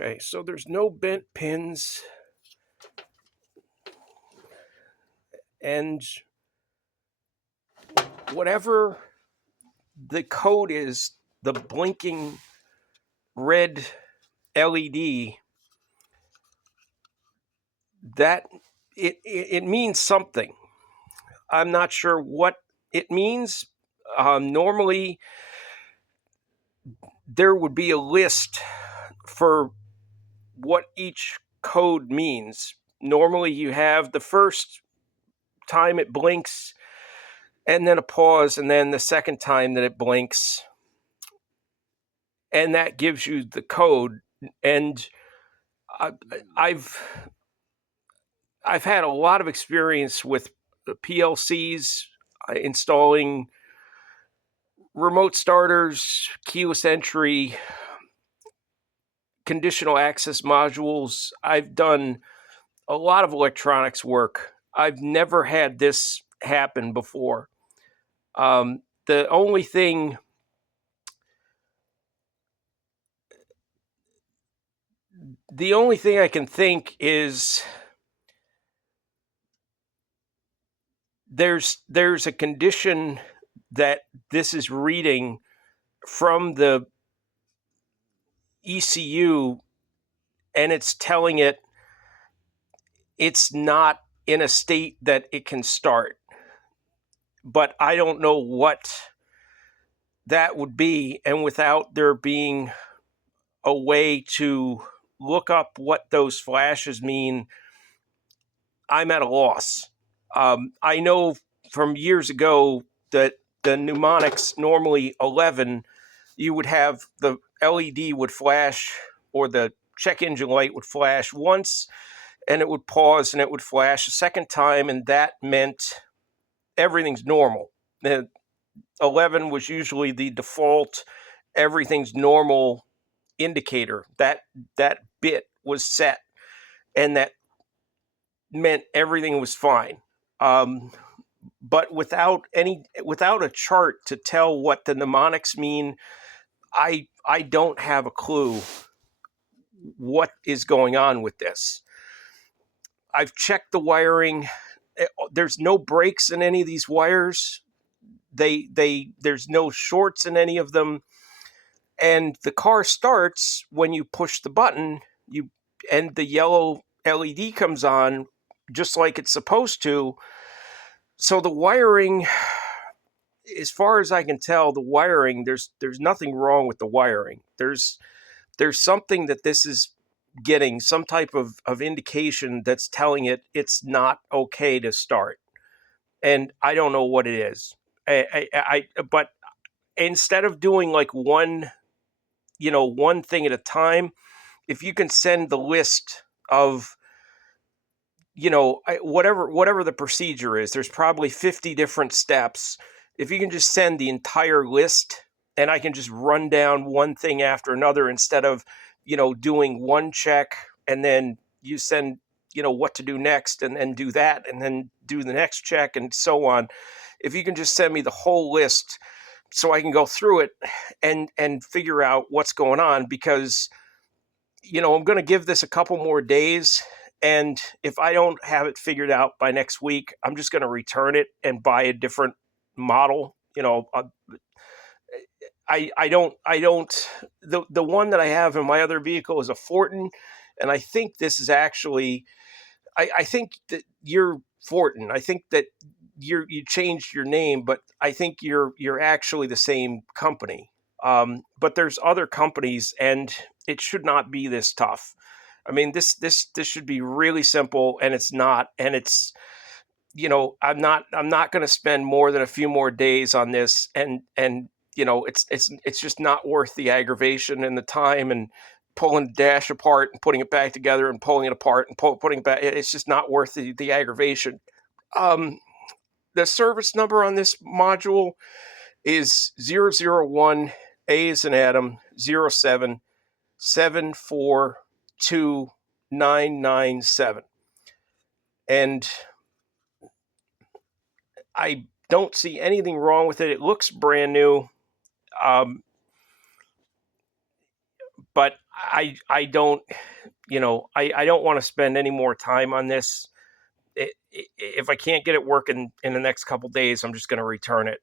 Okay, so there's no bent pins, and whatever the code is, the blinking red LED, that it means something. I'm not sure what it means. Normally, there would be a list for what each code means. Normally, you have the first time it blinks, and then a pause, and then the second time that it blinks, and that gives you the code. And I, I've I've had a lot of experience with PLCs, installing remote starters, keyless entry, conditional access modules. I've done a lot of electronics work. I've never had this happen before. The only thing I can think is there's a condition that this is reading from the ECU, and it's telling it it's not in a state that it can start. But I don't know what that would be, and without there being a way to look up what those flashes mean, I'm at a loss. I know from years ago that the mnemonics, normally 11, you would have the LED would flash, or the check engine light would flash once, and it would pause, and it would flash a second time, and that meant everything's normal. The 11 was usually the default, everything's normal indicator. That bit was set, and that meant everything was fine. But without a chart to tell what the mnemonics mean, I don't have a clue what is going on with this. I've checked the wiring. There's no breaks in any of these wires. There's no shorts in any of them. And the car starts when you push the button, and the yellow LED comes on just like it's supposed to. So the wiring, as far as I can tell, the wiring, there's nothing wrong with the wiring. There's something that this is getting, some type of indication that's telling it it's not okay to start. And I don't know what it is. But instead of doing like one thing at a time, if you can send the list of, whatever the procedure is, there's probably 50 different steps. If you can just send the entire list, and I can just run down one thing after another, instead of, doing one check and then you send, what to do next, and then do that, and then do the next check, and so on. If you can just send me the whole list so I can go through it and figure out what's going on, because, I'm going to give this a couple more days. And if I don't have it figured out by next week, I'm just going to return it and buy a different model. I don't, the one that I have in my other vehicle is a Fortin. And I think this is actually, I think that you're Fortin. I think that you changed your name, but I think you're actually the same company. But there's other companies, and it should not be this tough. I mean, this should be really simple, and it's not. And it's, I'm not going to spend more than a few more days on this, and it's just not worth the aggravation and the time, and pulling the dash apart and putting it back together, and pulling it apart and putting it back. It's just not worth the aggravation. The service number on this module is 001 A as in Adam 07 742 997. And I don't see anything wrong with it. It looks brand new. But but I don't, I don't want to spend any more time on this. If I can't get it working in the next couple days, I'm just going to return it.